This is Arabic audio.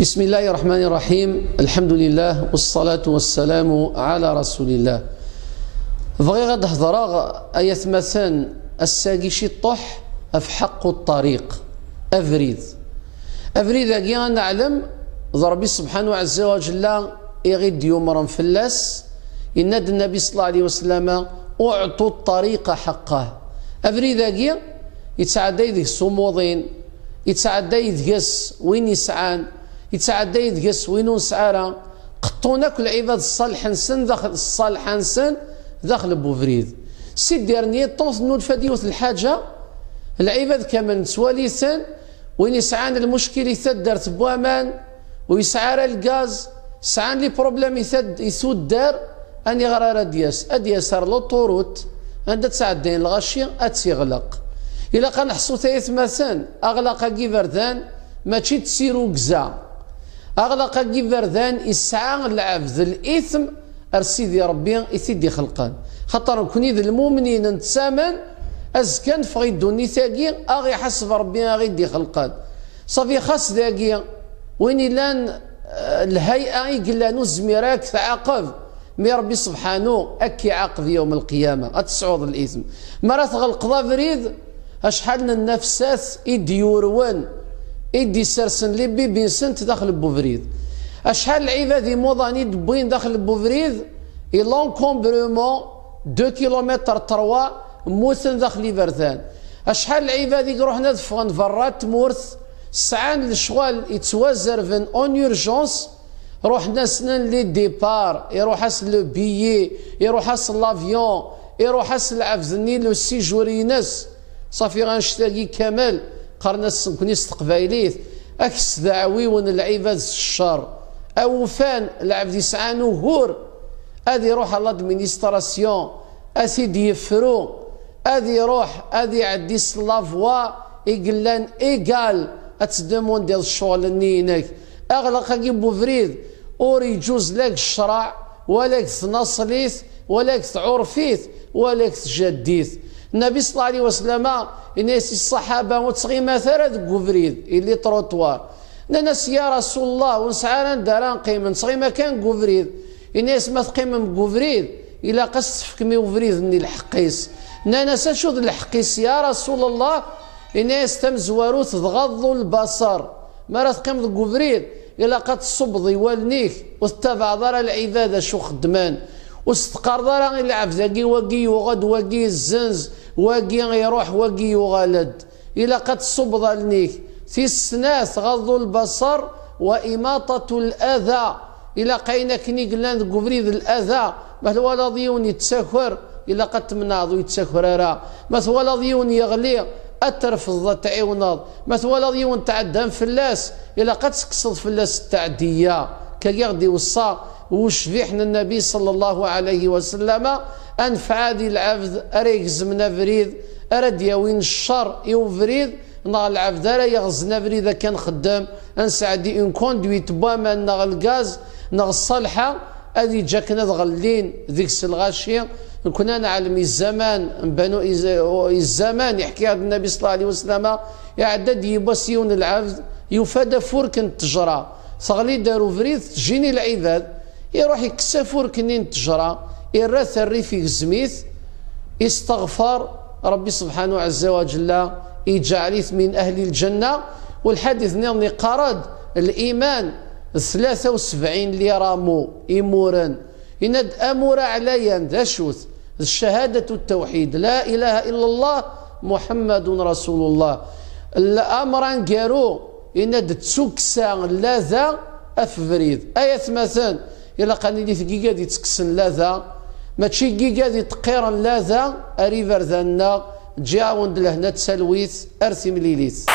بسم الله الرحمن الرحيم. الحمد لله والصلاة والسلام على رسول الله. بغي غاد هضرا ايات مثلا الساقي شي طح في حق الطريق افريد كي نعلم ربي سبحانه عز وجل يغيد يومرا فلاس ان النبي صلى الله عليه وسلم اعطوا الطريق حقه. افريد كي يتعدى يدك الصمودين، يتعدى يدقس وين يسعان، يتعدى يدقس وين نسعارا، قطونا كل عباد الصالح نسن داخل الصالح نسن داخل بوفريد. سيد ديرني طونس نود فديوث الحاجه العباد كمان سواليثن وين يسعان المشكل يثد دارت بوامان ويسعار الغاز سعان لي بروبليم يثود دار اني غرار ادياس صار لوطوروت عند تسعدين الغاشي اتيغلق الا كنحسو ثلاث مثلا اغلق كي بردان ماشي تسيرو كزا اغلق كي بردان يسعى العبد الاثم ارسيدي ربي يثدي خلقان خاطر كوني المؤمنين نتسامن ازكان فغي دوني ثاقي اغي حسب ربي اغي دي خلقان صافي خاص ذاقي وين لان الهيئه يقلانو الزميراك تعاقب مي ربي سبحانه اكي عاقب يوم القيامه اتسعود الاثم مرات تغلق فريد اشحال من النفسات يديوروان يدي سرسن لي بيبي سنت داخل بوفريد اشحال العباد موضاني دبوين داخل بوفريد لونكومبرومون 2 كيلومتر 3 موثن داخل برثان اشحال العباد يروح ندفغن فرات مورث سعان الشغال يتوازر فين اون يورجونس روح ناسنن لي ديبار يروح اس لو بيي يروح اس لافيون يروح اس العفزني لو سيجورينس صافي غنشتاقي كمال قرناس كنيس تقبايليت اكس دعوي ون العباد الشر او فان العبد يسعى نهور ادي يروح لادمينستراسيون اسيدي يفرو ادي يروح ادي يعدي سلافوا يقلان ايكال اتدمون ديال الشغل نينك اغلق كيبو فريد اور يجوز لك الشرع ولا تنصليث ولا تعرفيث ولا تجديث. النبي صلى الله عليه وسلم الناس الصحابه وتصغي مثلا كوفريد اللي تروطوار ناس يا رسول الله ونسعى ندار نقيم نصغي مكان كوفريد الناس ما تقيم كوفريد الا قص فكمي وفريد ني الحقيس ناس شوذ الحقيس يا رسول الله الناس تمزوارو تغضوا البصر ما راه تقيم كوفريد الا قد تصبضي والنيك وتتبع ضرر العباده شو خدمان واستقر ضرر العبد وقي وغد وقي الزنز واقي يروح واقي يغالد إلى قد صبض النيك في السناس غض البصر وإماطة الأذى إلى قينا كني قلنا قفريد الأذى مثل ولا ضيون يتسكر إلى قد تمناض ويتسكر راه مثل ولا ضيون يغلي أترفض تعيونض مثل ولا ضيون تعدم فلاس إلى قد تقصد فلاس التعدية كيغدي وصا وشفيحنا النبي صلى الله عليه وسلم أنفع ذي العبد أريكز من فريد أرد يوين الشر يوفريد نغ العبد أرى يغزنا فريد كان خدام أنسعدي إن كوندويت بواما نغ الغاز نغ الصالحة أذي جاكنا ذغلين ذيك الغاشية كنا نعلم الزمان بنو الزمان يحكي هذا النبي صلى الله عليه وسلم يعدد يبسيون العبد يفاد فورك التجرى صغلي داروا فريد تجيني العباد يروح يكسى فورك التجرى إراث الريف الزميث استغفر ربي سبحانه عز وجل يجعليث من أهل الجنة. والحديث نيرني قرد الإيمان 73 ليرامو إمورا إن أمور عليا ذا شوث الشهادة التوحيد لا إله إلا الله محمد رسول الله الأمران قالوا إن تسوكسا لاذا أفريد آية مثلا إلا قاني لي ثقيقة دي تكسن لاذا ماشي كيكا دي تقيرا لاذا أريفر ذانا جاون دلهنا تسلويث أرثي مليليث.